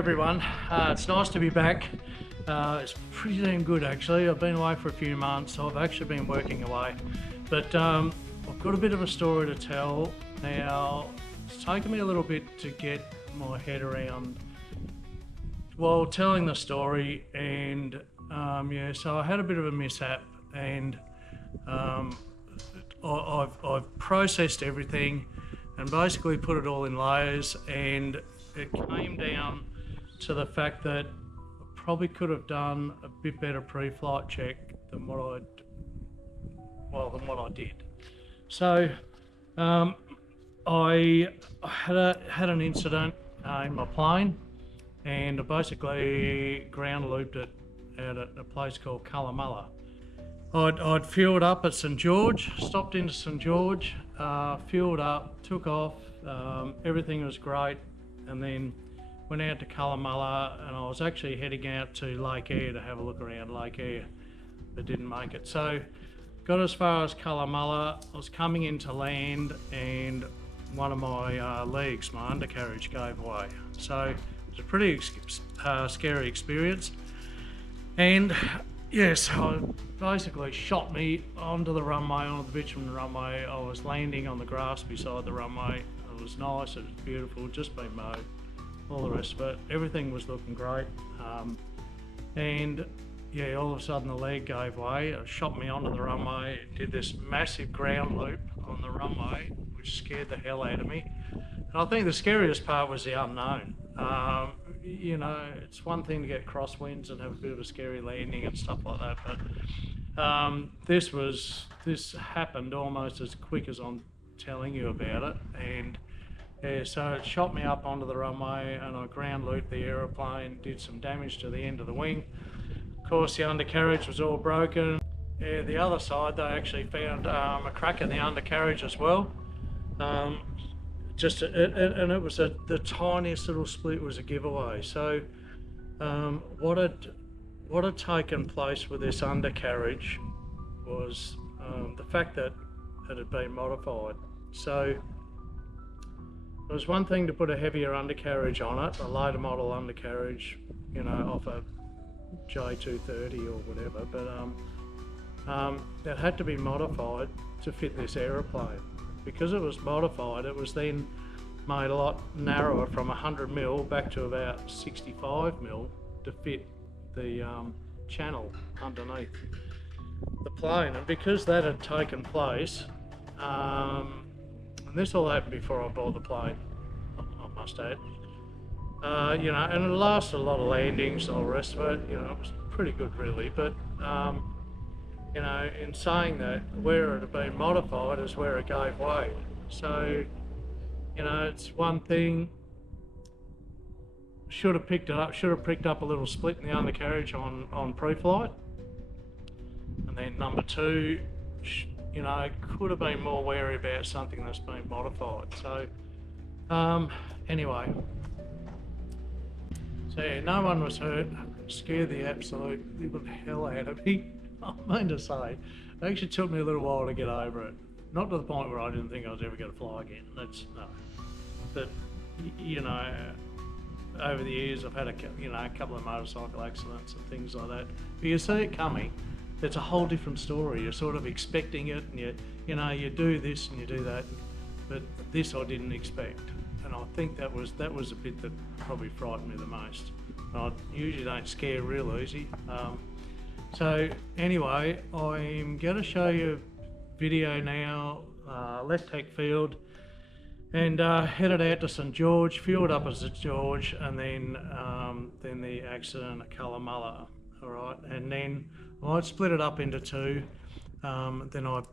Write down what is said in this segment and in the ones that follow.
everyone. It's nice to be back. It's pretty damn good actually. I've been away for a few months, so I've actually been working away. But I've got a bit of a story to tell. Now, it's taken me a little bit to get my head around while telling the story, and so I had a bit of a mishap, and I've processed everything and basically put it all in layers, and it came down to the fact that I probably could have done a bit better pre-flight check than what I did. So I had an incident in my plane, and I basically ground looped it out at a place called Calamala. I'd fueled up at St George, stopped into St George, fueled up, took off, everything was great, and then went out to Calamala, and I was actually heading out to Lake Eyre to have a look around Lake Eyre, but didn't make it. So got as far as Calamala. I was coming into land, and one of my legs, my undercarriage, gave away. So it was a pretty scary experience. And yes, it basically shot me onto the runway, onto the bitumen runway. I was landing on the grass beside the runway. It was nice, it was beautiful, just been mowed, all the rest of it. Everything was looking great. And yeah, all of a sudden the leg gave way. It shot me onto the runway. It did this massive ground loop on the runway, which scared the hell out of me. And I think the scariest part was the unknown. You know, it's one thing to get crosswinds and have a bit of a scary landing and stuff like that, but this happened almost as quick as I'm telling you about it. And yeah, so it shot me up onto the runway, and I ground looped the aeroplane, did some damage to the end of the wing. Of course, the undercarriage was all broken. Yeah, the other side, they actually found a crack in the undercarriage as well. And it was the tiniest little split was a giveaway. So what had taken place with this undercarriage was the fact that it had been modified. So it was one thing to put a heavier undercarriage on it, a later model undercarriage, you know, off a J230 or whatever, but it had to be modified to fit this aeroplane. Because it was modified, it was then made a lot narrower, from 100 mil back to about 65 mil to fit the channel underneath the plane. And because that had taken place, and this all happened before I bought the plane, I must add, you know, and it lasted a lot of landings and all the rest of it. You know, it was pretty good really, but you know, in saying that, where it had been modified is where it gave way. So, you know, it's one thing, should have picked up a little split in the undercarriage on pre-flight. And then number two, you know, could have been more wary about something that's been modified. So, anyway. So yeah, no one was hurt. Scared the absolute living hell out of me. I mean to say, it actually took me a little while to get over it. Not to the point where I didn't think I was ever going to fly again. That's no. But you know, over the years I've had a couple of motorcycle accidents and things like that. But you see it coming. It's a whole different story. You're sort of expecting it, and you do this and you do that. But this I didn't expect, and I think that was a bit that probably frightened me the most. I usually don't scare real easy. So anyway, I'm going to show you a video now, left tack field, and headed out to St George, fueled up at St George, and then the accident at Calamala. All right, and then I'd split it up into two. Then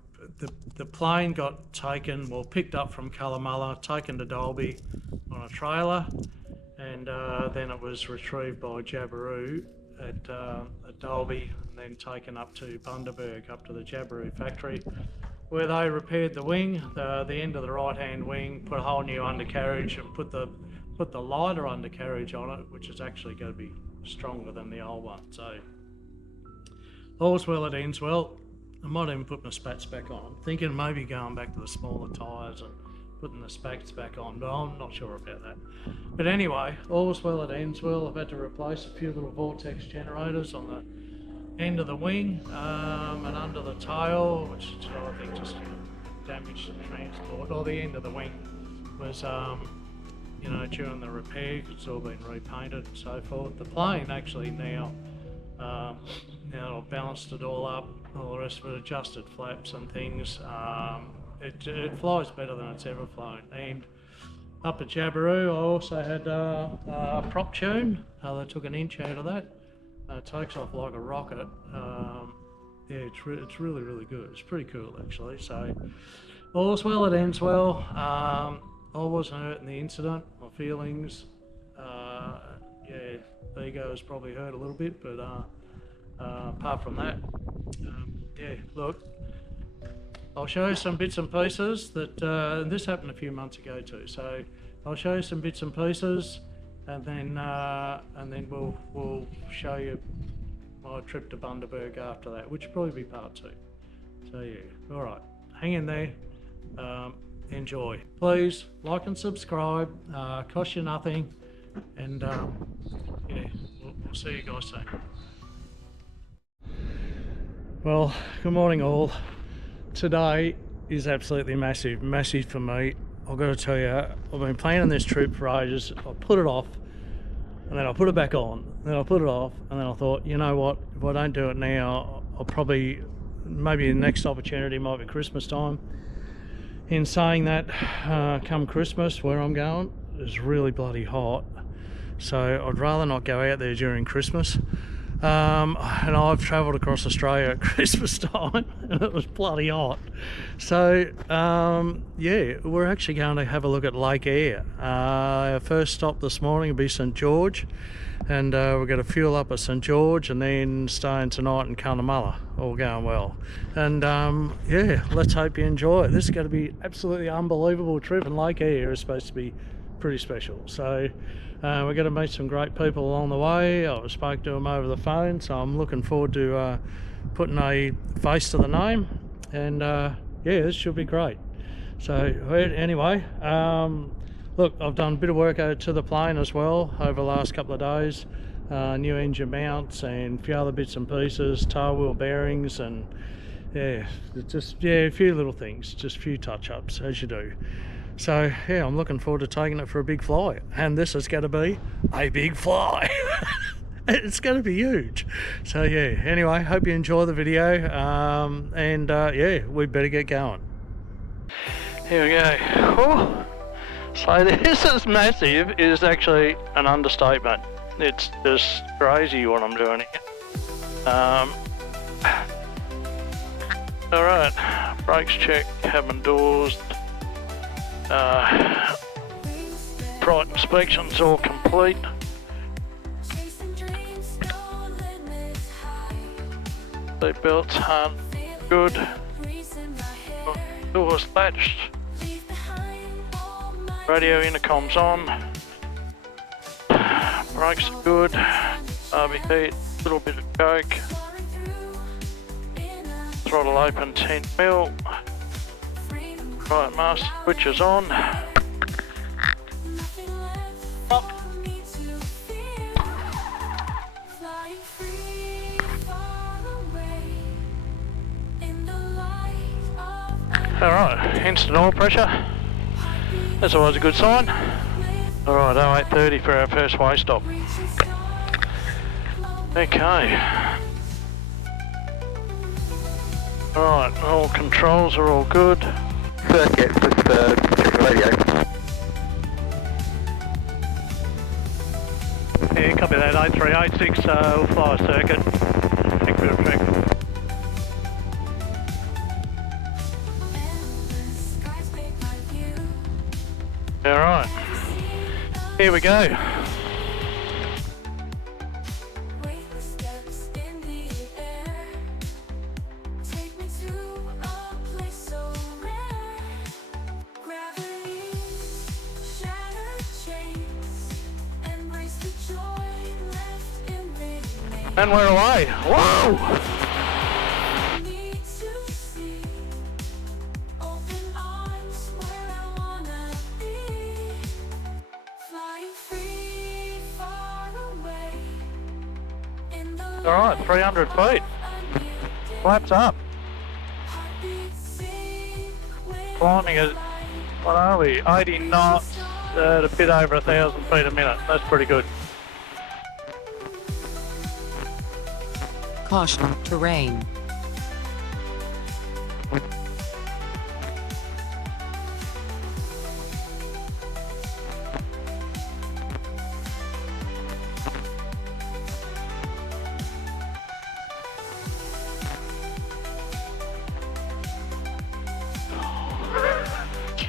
the plane got taken, well, picked up from Calamala, taken to Dalby on a trailer, and then it was retrieved by Jabiru at Dalby, and then taken up to Bundaberg, up to the Jabiru factory, where they repaired the wing, the end of the right-hand wing, put a whole new undercarriage, and put the lighter undercarriage on it, which is actually going to be stronger than the old one. So all's well that ends well. I might even put my spats back on. I'm thinking maybe going back to the smaller tyres and putting the specs back on, but I'm not sure about that. But anyway, all's well that ends well. I've had to replace a few little vortex generators on the end of the wing and under the tail, which I think just damaged the transport, or the end of the wing was you know, during the repair. It's all been repainted and so forth. The plane actually now I've balanced it all up, all the rest of it, adjusted flaps and things. It flies better than it's ever flown. And up at Jabiru, I also had a prop tune. They took an inch out of that. It takes off like a rocket. Yeah, it's really, really good. It's pretty cool actually. So all's well that ends well. I wasn't hurt in the incident. My feelings, yeah, ego was probably hurt a little bit, but apart from that, yeah, look, I'll show you some bits and pieces that, this happened a few months ago too, so I'll show you some bits and pieces, and then we'll show you my trip to Bundaberg after that, which will probably be part 2. So yeah, all right, hang in there. Enjoy. Please like and subscribe, cost you nothing, and yeah, we'll see you guys soon. Well, good morning all. Today is absolutely massive for me. I've got to tell you, I've been planning this trip for ages. I put it off, and then I put it back on, and then I put it off, and then I thought, you know what, if I don't do it now, I'll probably, maybe the next opportunity might be Christmas time. In saying that, come Christmas, where I'm going is really bloody hot, so I'd rather not go out there during Christmas. And I've travelled across Australia at Christmas time and it was bloody hot. So yeah, we're actually going to have a look at Lake Eyre. Our first stop this morning will be St George, and we're going to fuel up at St George and then staying tonight in Cunnamulla, all going well. And yeah, let's hope you enjoy it. This is going to be absolutely unbelievable trip, and Lake Eyre is supposed to be pretty special. So we're going to meet some great people along the way. I spoke to them over the phone, so I'm looking forward to putting a face to the name, and yeah, this should be great. So anyway, look, I've done a bit of work to the plane as well over the last couple of days. New engine mounts and a few other bits and pieces, tail wheel bearings, and yeah, just a few little things, just a few touch-ups as you do. So yeah, I'm looking forward to taking it for a big fly, and this is going to be a big fly. It's going to be huge. So yeah, anyway, hope you enjoy the video, and yeah, we better get going. Here we go. Oh, so this is massive is actually an understatement. It's just crazy what I'm doing here. All right, brakes check, cabin doors. Flight inspection's all complete. Seat belts aren't good. Doors latched. Radio intercom's on. Brakes are good. RB heat, a little bit of coke. Throttle open 10 mil. Right, master switch is on. Up. Alright, instant oil pressure. That's always a good sign. Alright, 0830 for our first way stop. Okay. Alright, all controls are all good. First, yeah, just check the radio. Yeah, copy that, 8386, we'll fly a circuit. Take a bit of track. Alright, here we go. And we're away. Whoa! Alright, 300 feet. Flaps up. Climbing at, what are we, 80 knots at a bit over 1,000 feet a minute. That's pretty good. Caution, terrain.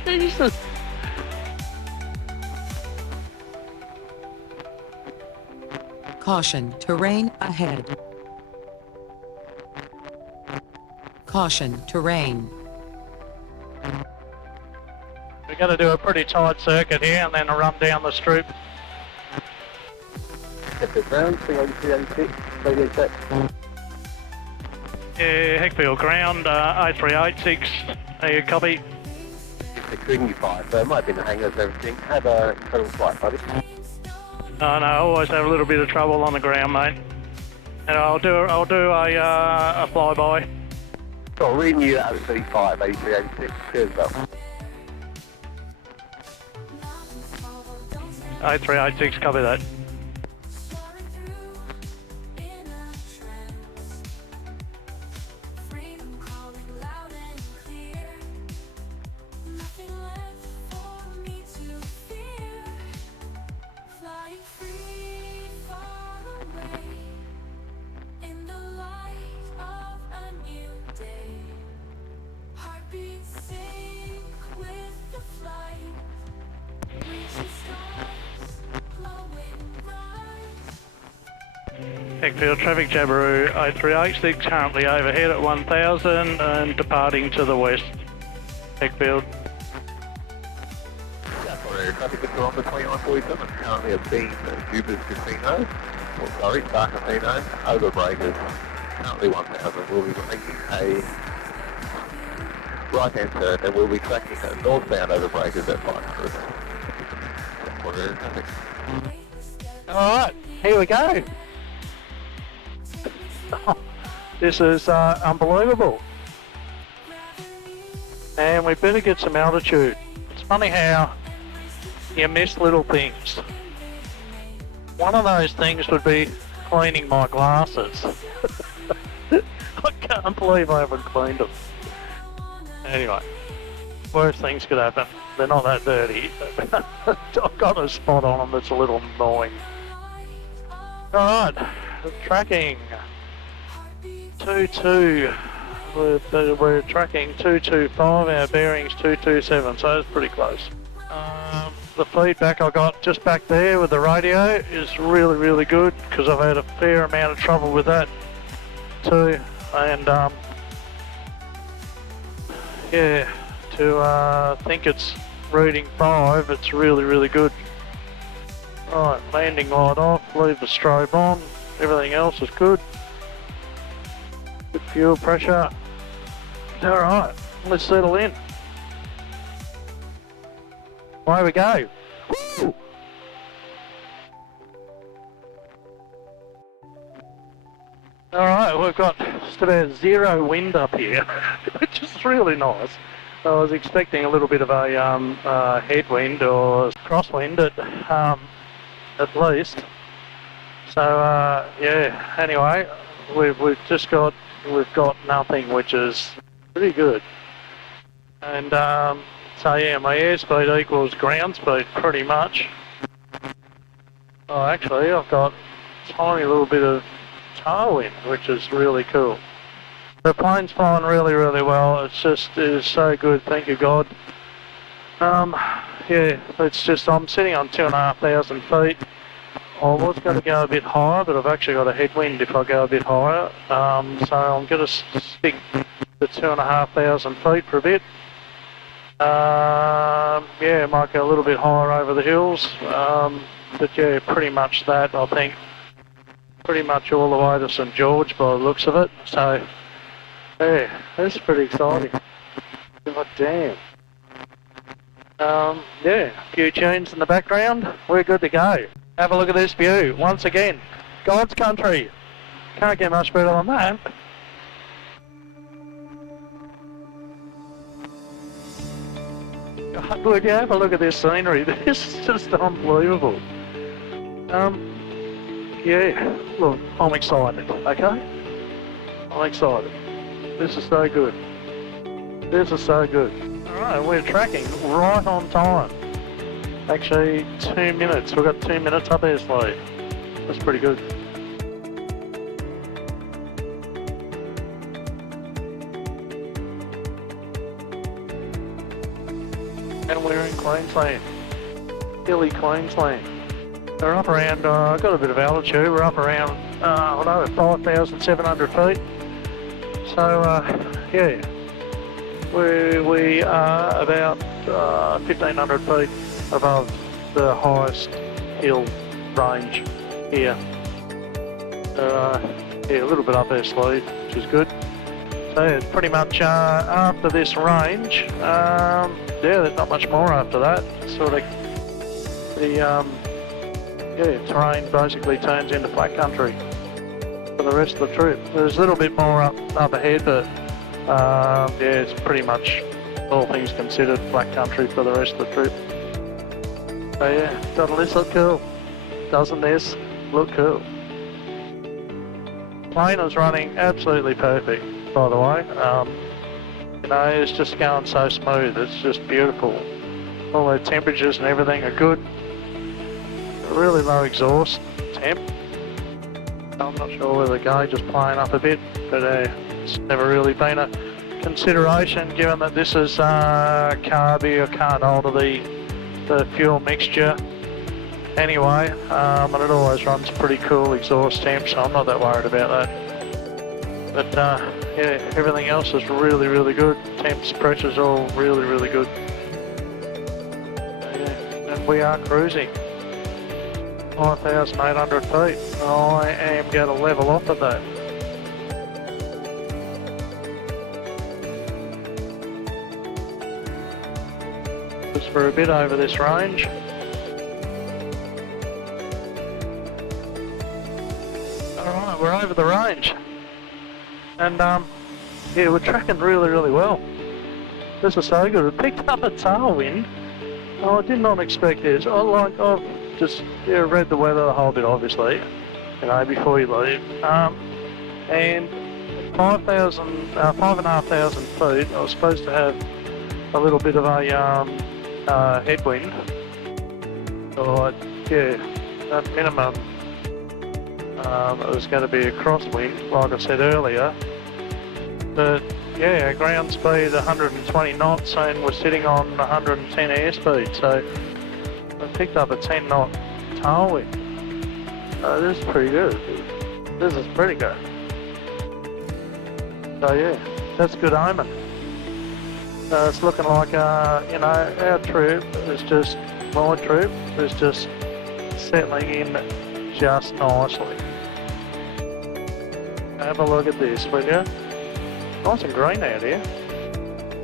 Jesus. Caution, terrain ahead. Caution, terrain. We're going to do a pretty tight circuit here and then a run down the stroop. Get the ground, 386, radio check. Yeah, Heckfield ground, 8386. There you copy. It's a Cunnamulla 5, so it might be in the hangars and everything. Have a incredible flight, buddy. Oh no, I always have a little bit of trouble on the ground, mate. And I'll do a flyby. Got reading you out of 35, 8386. Cheers, Bell. 8386, copy that. Heckfield traffic Jabiru 8386 currently overhead at 1000 and departing to the west. Heckfield. Traffic is on the 2947, currently a beam at Jupiter's Casino, or sorry, Star Casino, over breakers, currently 1000. We'll be making a right-hand turn and we'll be tracking a northbound over breakers at 500. Alright, here we go. This is unbelievable. And we better get some altitude. It's funny how you miss little things. One of those things would be cleaning my glasses. I can't believe I haven't cleaned them. Anyway, worst things could happen. They're not that dirty. I've got a spot on them that's a little annoying. Alright, tracking 22. We're tracking 225, our bearings 227, so that's pretty close. The feedback I got just back there with the radio is really, really good because I've had a fair amount of trouble with that too. And yeah, to think it's reading 5, it's really, really good. Right, landing light off, leave the strobe on, everything else is good. Good fuel pressure. Alright, let's settle in. Away we go. Woo! Alright, we've got just about zero wind up here, which is really nice. I was expecting a little bit of a headwind or crosswind at least. So yeah, anyway, we've got nothing, which is pretty good. And so yeah, my airspeed equals ground speed pretty much. Oh, actually, I've got a tiny little bit of tailwind, which is really cool. The plane's flying really, really well. It is so good, thank you God. Yeah, it's just, I'm sitting on 2,500 feet. I was going to go a bit higher, but I've actually got a headwind if I go a bit higher. So I'm going to stick to 2,500 feet for a bit. Yeah, might go a little bit higher over the hills. But yeah, pretty much that, I think. Pretty much all the way to St George by the looks of it. So, yeah, that's pretty exciting. God damn. Yeah, a few tunes in the background. We're good to go. Have a look at this view. Once again, God's country. Can't get much better than that. God, would you have a look at this scenery? This is just unbelievable. Yeah, look, I'm excited, okay? I'm excited. This is so good. This is so good. Alright, we're tracking right on time. Actually, 2 minutes. We've got 2 minutes up our sleeve. That's pretty good. And we're in Queensland. Hilly Queensland. We're up around, got a bit of altitude. We're up around, 5,700 feet. So, yeah. We are about 1,500 feet above the highest hill range here. Yeah, a little bit up our sleeve, which is good. So yeah, it's pretty much after this range, yeah, there's not much more after that. Sort of the terrain basically turns into flat country for the rest of the trip. There's a little bit more up ahead, but yeah, it's pretty much, all things considered, flat country for the rest of the trip. So yeah, doesn't this look cool? Doesn't this look cool? Plane is running absolutely perfect, by the way. You know, it's just going so smooth, it's just beautiful. All the temperatures and everything are good. Really low exhaust temp. I'm not sure whether the gauge is playing up a bit, but it's never really been a consideration given that this is carby. I can't alter the fuel mixture anyway, and it always runs pretty cool exhaust temp, so I'm not that worried about that. But yeah, everything else is really, really good. Temps, pressures, all really, really good. So, yeah, and we are cruising 5,800 feet. I am going to level off at that. Just for a bit over this range. Alright, we're over the range. And yeah, we're tracking really, really well. This is so good. We picked up a tailwind. Oh, I did not expect this. I've just read the weather a whole bit, obviously, you know, before you leave. And 5,500 feet, I was supposed to have a little bit of a headwind. Or yeah, at minimum, it was going to be a crosswind, like I said earlier. But yeah, our ground speed 120 knots, and we're sitting on 110 airspeed. So I picked up a 10 knot tailwind. This is pretty good. This is pretty good. So yeah, that's good omen. It's looking like, you know, our troop is just, my troop is just settling in just nicely. Have a look at this, will you? Nice and green out here.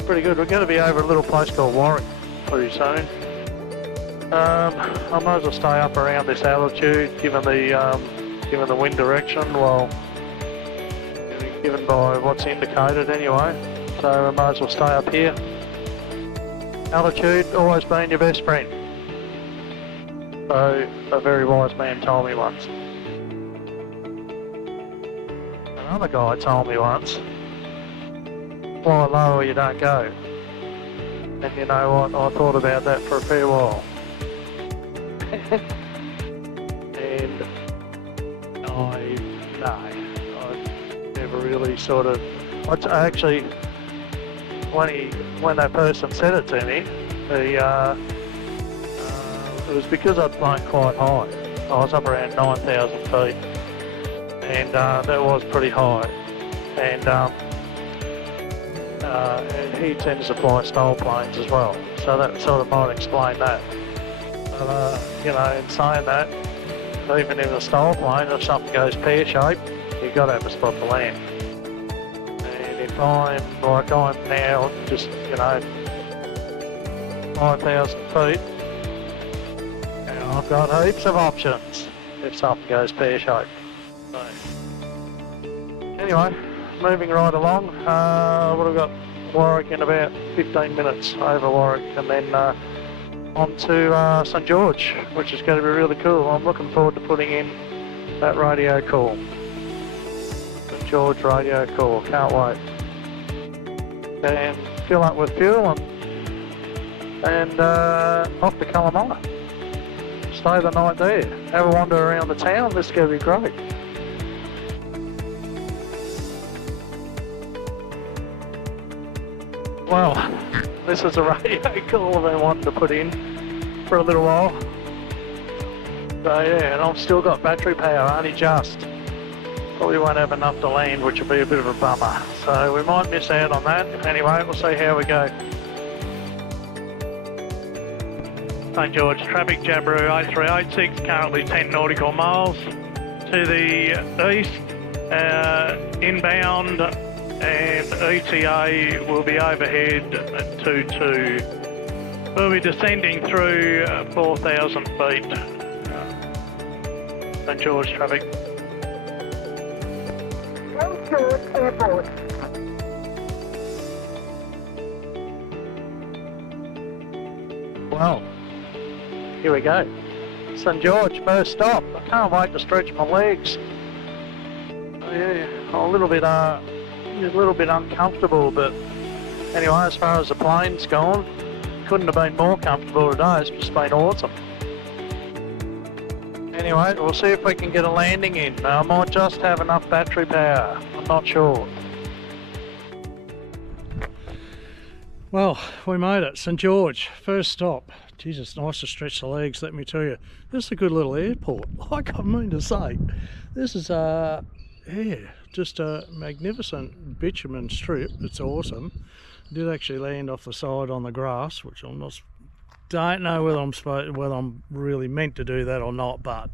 Pretty good. We're going to be over a little place called Warwick pretty soon. I might as well stay up around this altitude, given the wind direction, well, given by what's indicated anyway. So I might as well stay up here. Altitude always been your best friend. So a very wise man told me once. Another guy told me once, fly lower you don't go. And you know what, I thought about that for a fair while. And I never really sort of, I actually, when that person said it to me, it was because I'd flown quite high. I was up around 9,000 feet, and that was pretty high. And he tends to fly style planes as well, so that sort of might explain that. But, you know, in saying that, even in a style plane, if something goes pear-shaped, you've got to have a spot to land. And if I'm now just, you know, 5,000 feet, and I've got heaps of options if something goes pear-shaped. So, anyway, moving right along. What have we got? Warwick in about 15 minutes, over Warwick, and then on to St George, which is going to be really cool. I'm looking forward to putting in that radio call. St George radio call, can't wait. And fill up with fuel and off to Calamala. Stay the night there. Have a wander around the town. This is going to be great. Well, this is a radio call I've been wanting to put in for a little while. So yeah, and I've still got battery power, only just. Probably won't have enough to land, which will be a bit of a bummer. So we might miss out on that. Anyway, we'll see how we go. St George, traffic Jabiru 8386, currently 10 nautical miles to the east, inbound, and ETA will be overhead at 22. We'll be descending through 4,000 feet. St George traffic. St George Airport. Well, here we go. St George, first stop. I can't wait to stretch my legs. Yeah, a little bit uncomfortable, but anyway, as far as the plane's gone, couldn't have been more comfortable today. It's just been awesome. Anyway, we'll see if we can get a landing in. I might just have enough battery power. I'm not sure. Well, we made it. St George, first stop. Jesus, nice to stretch the legs, let me tell you. This is a good little airport. Like I mean to say, this is yeah, just a magnificent bitumen strip. It's awesome. I did actually land off the side on the grass, which don't know whether I'm really meant to do that or not, but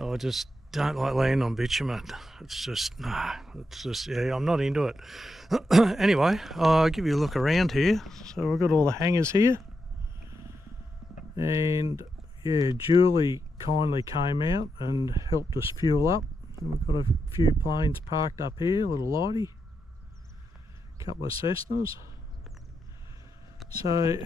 I just don't like landing on bitumen. It's just yeah, I'm not into it. Anyway, I'll give you a look around here. So we've got all the hangars here, and yeah, Julie kindly came out and helped us fuel up. And we've got a few planes parked up here, a little lighty, a couple of Cessnas. So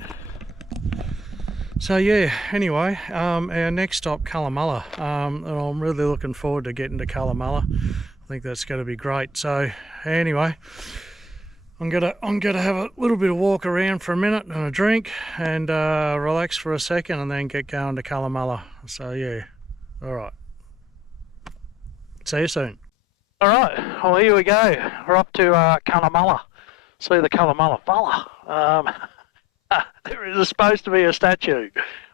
yeah, anyway, our next stop, Calamala, and I'm really looking forward to getting to Calamala. I think that's going to be great. So anyway, I'm gonna have a little bit of walk around for a minute and a drink and relax for a second, and then get going to Calamala. So yeah, all right. See you soon. All right, well here we go. We're up to Cunnamulla. See the Calamala fella. There is supposed to be a statue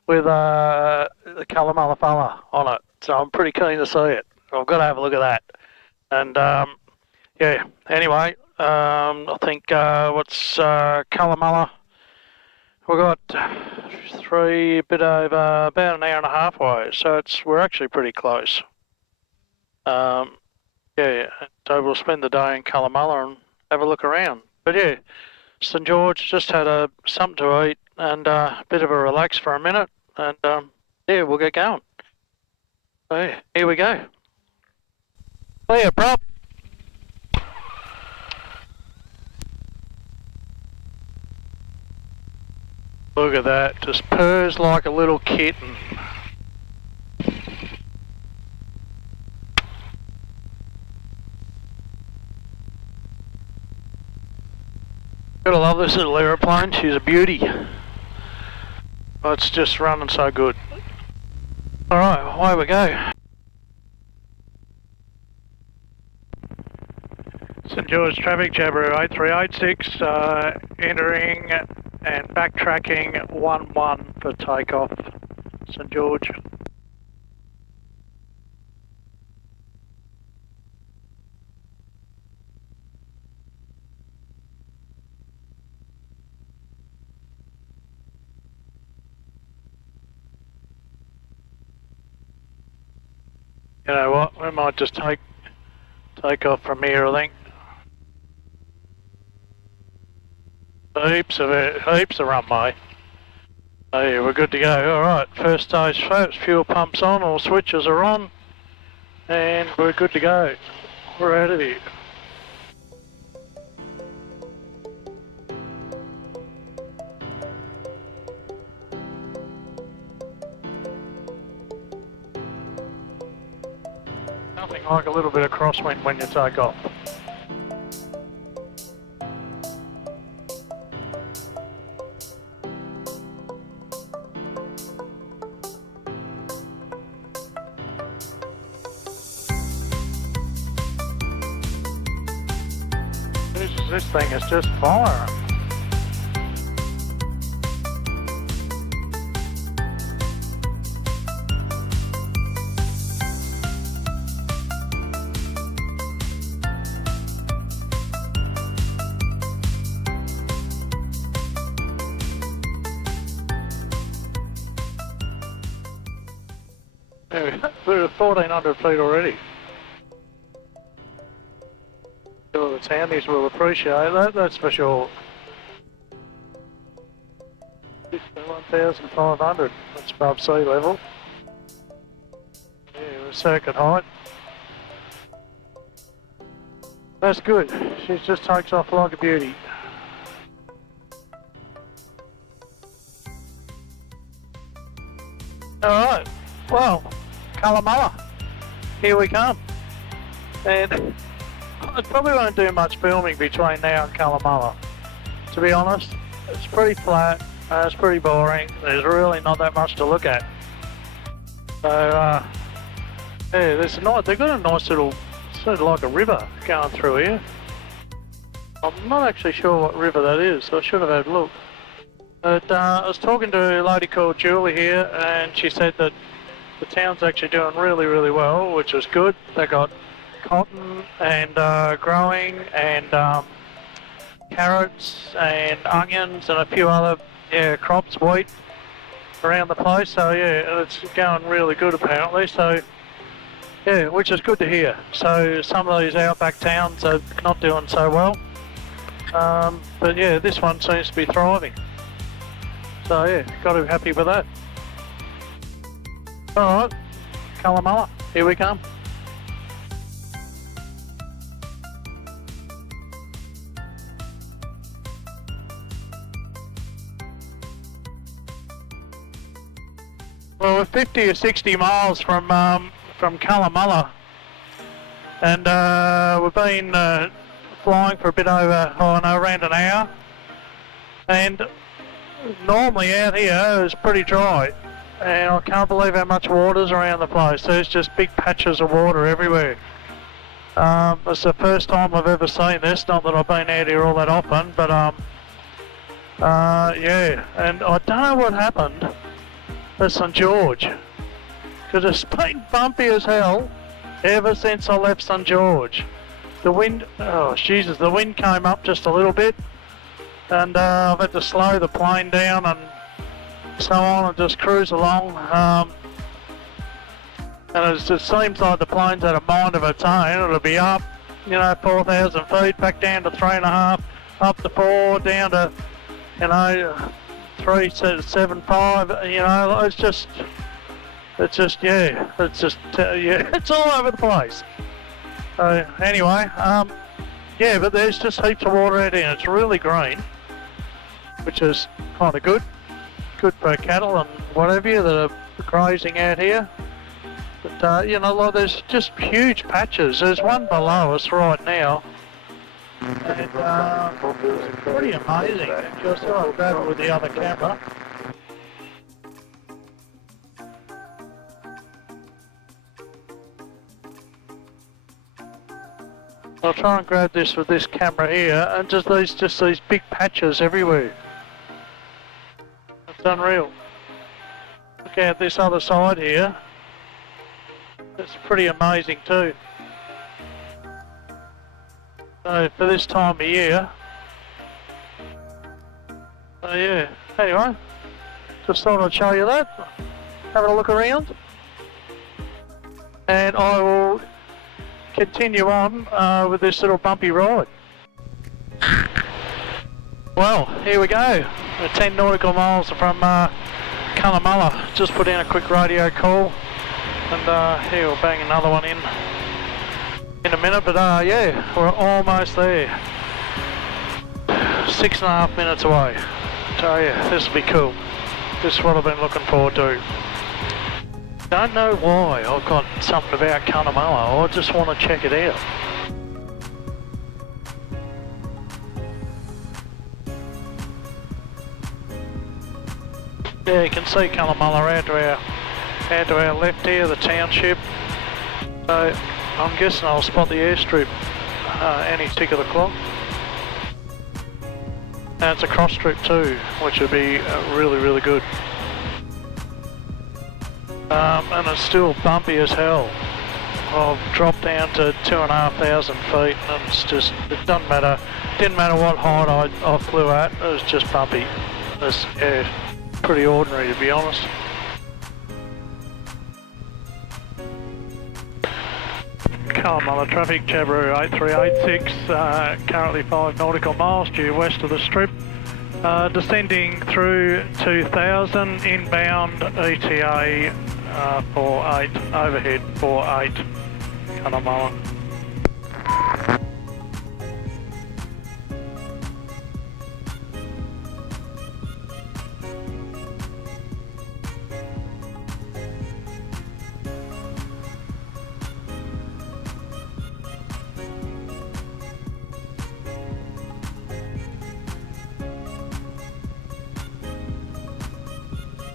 with the Calamala fella on it, so I'm pretty keen to see it. I've got to have a look at that. And yeah, anyway, I think what's Calamala? We've got a bit over about an hour and a half away, so we're actually pretty close. Yeah, so we'll spend the day in Calamala and have a look around. But yeah, St George, just had something to eat and a bit of a relax for a minute, and yeah, we'll get going. So yeah, here we go. Clear, prop. Look at that, just purrs like a little kitten. Gotta love this little aeroplane, she's a beauty. Oh, it's just running so good. Alright, away we go. St George traffic, Jabiru 8386, entering and backtracking 11 for takeoff. St George. You know what, we might just take off from here, I think. Heaps of runway. Oh yeah, we're good to go. Alright, first fuel pump's on, all switches are on, and we're good to go. We're out of here. Nothing like a little bit of crosswind when you take off. This thing is just fire. Yeah, we're at 1,400 feet already. Sure, the townies will appreciate that, that's for sure. 1,500, that's above sea level. Yeah, we're circuit height. That's good, she just takes off like a beauty. Alright, well, Calamala, here we come. And I probably won't do much filming between now and Calamala. To be honest, it's pretty flat, it's pretty boring, there's really not that much to look at. So, yeah, they've got a nice little, sort of like a river going through here. I'm not actually sure what river that is, so I should have had a look. But I was talking to a lady called Julie here, and she said that the town's actually doing really, really well, which is good. They got cotton and growing and carrots and onions and a few other crops, wheat around the place. So yeah, it's going really good apparently. So yeah, which is good to hear. So some of these outback towns are not doing so well, but yeah, this one seems to be thriving. So yeah, got to be happy with that. All right, Calamala, here we come. Well, we're 50 or 60 miles from Calamala, and we've been flying for a bit over, around an hour. And normally out here it's pretty dry, and I can't believe how much water's around the place. There's just big patches of water everywhere. It's the first time I've ever seen this, not that I've been out here all that often, but yeah, and I don't know what happened at St George, because it's been bumpy as hell ever since I left St George. The wind, oh Jesus, the wind came up just a little bit, and I've had to slow the plane down and so on and just cruise along. And it just seems like the plane's had a mind of its own. It'll be up, 4,000 feet, back down to 3.5, up to 4, down to, 3.75. It's all over the place. So anyway, yeah, but there's just heaps of water out here, and it's really green, which is kind of good for cattle and whatever that are grazing out here. But like there's just huge patches. There's one below us right now, and it's pretty amazing. Just I'll grab it with the other camera. I'll try and grab this with this camera here, and just these big patches everywhere. It's unreal. Look out this other side here. It's pretty amazing too. So for this time of year. So yeah, anyway, just thought I'd show you that. Having a look around. And I will continue on with this little bumpy ride. Well, here we go. We're 10 nautical miles from Cunnamulla. Just put in a quick radio call, and here we'll bang another one in. in a minute, but yeah, we're almost there. 6.5 minutes away. So yeah, this will be cool. This is what I've been looking forward to. Don't know why I've got something about Cunnamulla, I just want to check it out. Yeah, you can see Calamala out to our left here, the township. So I'm guessing I'll spot the airstrip any tick of the clock. And it's a cross strip too, which would be really, really good. And it's still bumpy as hell. I've dropped down to 2,500 feet, and it's just, it doesn't matter. Didn't matter what height I flew at, it was just bumpy. It's pretty ordinary, to be honest. Calamala traffic, Jabiru 8386, currently 5 nautical miles due west of the strip. Descending through 2000, inbound ETA 48, overhead 48, Cunnamulla.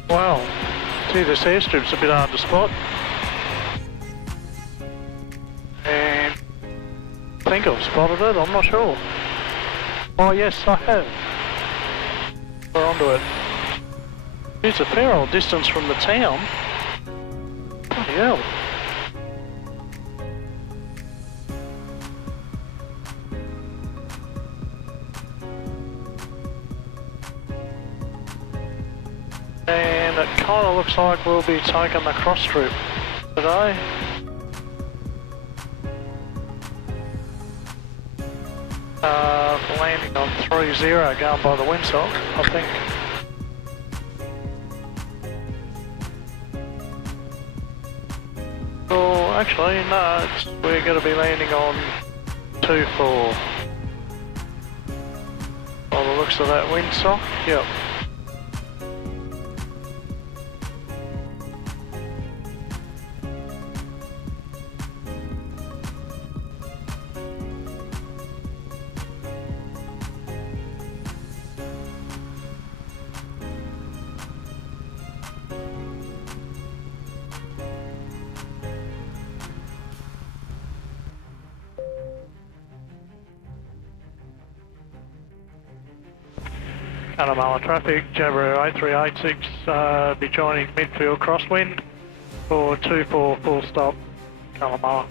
Wow, gee, this airstrip's a bit hard to spot. And I think I've spotted it, I'm not sure. Oh yes, I have. We're onto it. It's a fair old distance from the town. Bloody hell. And it kind of looks like we'll be taking the cross strip today. Landing on 30 going by the windsock, I think. Oh, actually, no, we're going to be landing on 24. By the looks of that windsock, yep. Cunnamulla traffic, Jabiru 8386, be joining midfield crosswind for 24 full stop, Cunnamulla.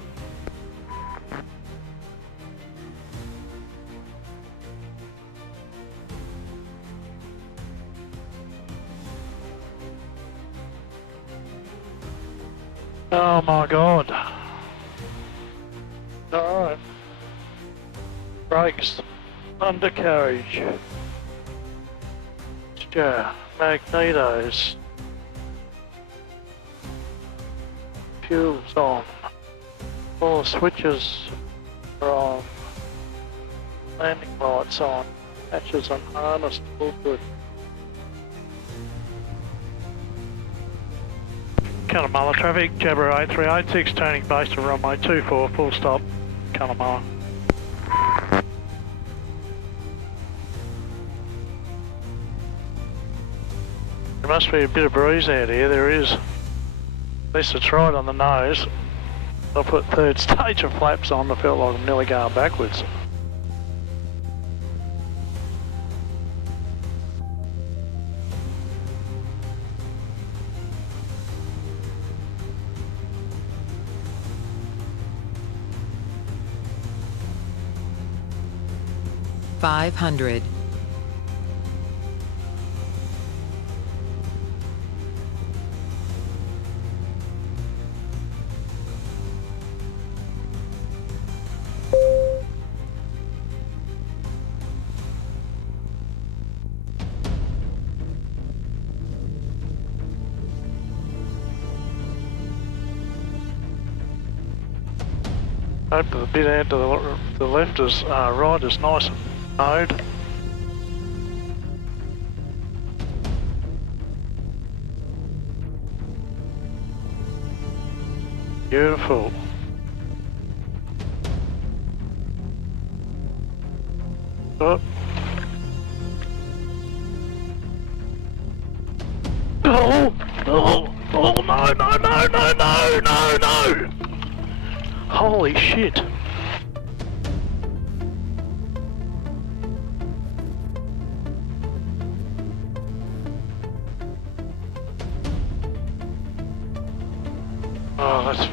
Oh my god. Alright. Brakes, undercarriage. Magnetos. Fuels on. All switches are on. Landing lights on. Hatches unharnessed. All good. Cunnamulla traffic, Jabiru 8386, turning base to runway 24, full stop, Cunnamulla. There must be a bit of breeze out here, there is. At least it's right on the nose. I put third stage of flaps on, I felt like I'm nearly going backwards. $500. Hope the bit out to the left is right is nice and mowed. Beautiful. Oh. Oh, oh, oh, no, no, no, no, no, no, no! Holy shit. Oh, that's it.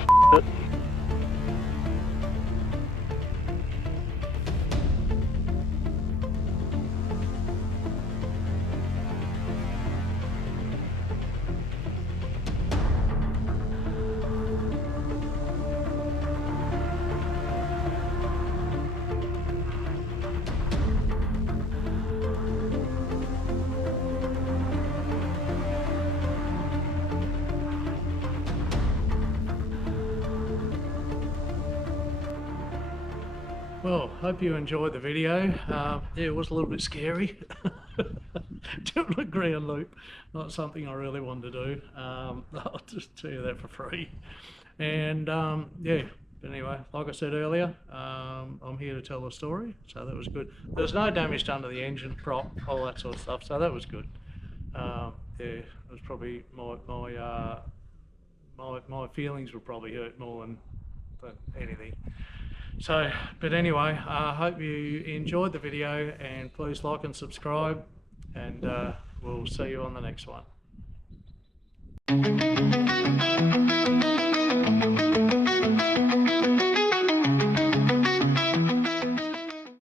Well, hope you enjoyed the video. Yeah, it was a little bit scary. Doing a ground loop, not something I really wanted to do. I'll just tell you that for free. And yeah, but anyway, like I said earlier, I'm here to tell a story, so that was good. There's no damage done to the engine, prop, all that sort of stuff, so that was good. Yeah, it was probably my feelings were probably hurt more than anything. So, but anyway, I hope you enjoyed the video, and please like and subscribe, and we'll see you on the next one.